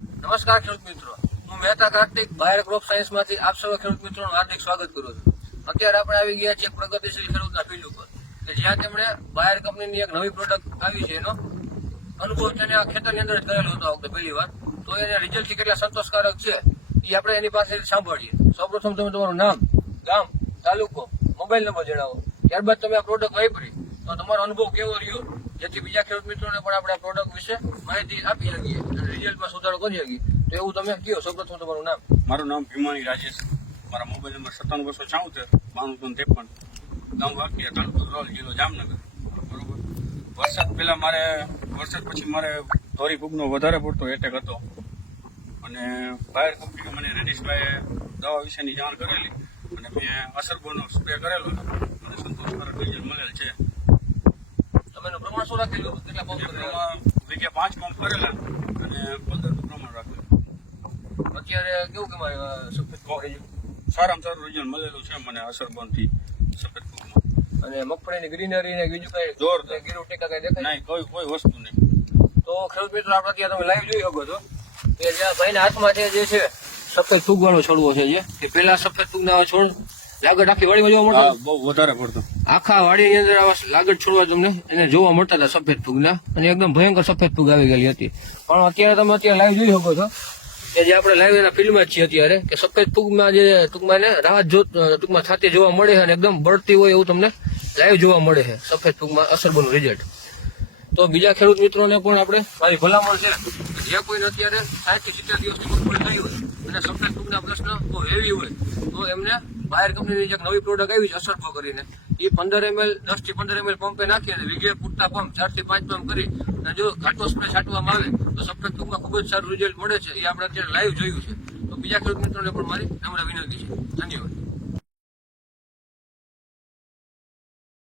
નમસ્કાર ખેડૂત મિત્રો, હું મહેતા કાર્તિક બાયર ક્રોપ સાયન્સ માંથી આપ સૌ ખેડૂત મિત્રોનું હાર્દિક સ્વાગત કરું છું. અત્યારે આપણે આવી ગયા છીએ પ્રગતિશીલ ખેડૂતના ફીલ્ડ ઉપર કે જ્યાં તેમણે બાયર કંપનીની એક નવી પ્રોડક્ટ આવી છે. એનો અનુભવ તેને આ ખેતરની અંદર જ કરેલો હતો આ વખતે પહેલી વાર. તો એને રિઝલ્ટથી કેટલા સંતોષકારક છે એ આપણે એની પાસે સાંભળીએ. સૌપ્રથમ તમે તમારું નામ, ગામ, તાલુકો, મોબાઈલ નંબર જણાવો. ત્યારબાદ તમે આ પ્રોડક્ટ વાપરી તો તમારો અનુભવ કેવો રહ્યો, જેથી બીજા ખેડૂત મિત્રોને પણ આપણે આ પ્રોડક્ટ વિશે માહિતી આપી શકીએ અને રિઝલ્ટમાં સુધારો કરી શકીએ. તો એવું તમે કહો. સૌપ્રથમ તમારું નામ. મારું નામ ભીમાણી રાજેશ, મારા મોબાઈલ નંબર 97 276 92 53, ગામ વાકિયા, તાલુકો ધ્રોલ, જિલ્લો જામનગર. બરોબર. વરસાદ પછી મારે ધોરી ફૂગનો વધારે પડતો એટેક હતો અને બાયર કંપનીએ મને રેડિશભાઈએ દવા વિશેની જાણ કરેલી અને મેં અસરગોનો સ્પ્રે કરેલો અને સંતોષકારક રિઝલ્ટ મળેલ છે. તમે એનું પ્રમાણ શું રાખેલું? કેટલા પંપ કરેલા? વીઘે 5 પંપ કરેલા અને 15 પ્રમાણ રાખેલું. અત્યારે કેવું કે મારે સફેદ ફૂગ થઈ ગયું? સારામાં સારું રિઝલ્ટ મળેલું છે મને અસરગોનથી સફેદ ફૂગમાં. અને મગફળીની ગ્રીનરી ને બીજું કઈ જોરદાર. ગીરું ટેકા કઈ દેખાય? નહીં, કોઈ વસ્તુ નહીં. તો ખેડૂત મિત્રો, આપણે અત્યારે તમે લાઈવ જોઈ શકો છો કે જ્યાં ભાઈના હાથમાં છે જે છે સફેદ ફૂગ વાળો છોડવો છે. જે કે પેલા સફેદ ફૂગના છોડ લાગડ આખી વાડીમાં જોવા મળતા, બહુ વધારે પડતો. આખા વાડીની અંદર આવા લાગડ છોડવા તમને એને જોવા મળતા હતા સફેદ ફૂગના, અને એકદમ ભયંકર સફેદ ફૂગ આવી ગયેલી હતી. પણ અત્યારે તમે લાઈવ જોઈ શકો છો કે જે આપણે લાઈવ એના ફિલ્ડમાં જ છીએ અત્યારે, કે સફેદ ફૂગમાં જે ટૂંકમાં એને રાહત ટૂંકમાં થતી જોવા મળે છે અને એકદમ બળતી હોય એવું તમને લાઈવ જોવા મળે છે સફેદ ફૂગમાં અસરબોનું રિઝલ્ટ. તો બીજા ખેડૂત મિત્રોને પણ આપણે મારી ભલામણ છે કે જે કોઈને અત્યારે 60 થી 70 દિવસની મગફળી થઈ હોય અને સફેદ ફૂગના પ્રશ્ન બહુ હેવી હોય તો એમને બાયર કંપનીની જે નવી પ્રોડક્ટ આવી છે અસરફો કરીને, એ 15 ml 10 થી 15 ml પંપે નાખી અને વીઘે પૂરતા પંપ 4 થી 5 પંપ કરી અને જો ઘાટો સ્પ્રે છાંટવામાં આવે તો સફેદ ફૂગમાં ખૂબ જ સારું રિઝલ્ટ મળે છે. એ આપણે અત્યારે લાઈવ જોયું છે. તો બીજા ખેડૂત મિત્રોને પણ મારી નમ્ર વિનંતી છે. ધન્યવાદ.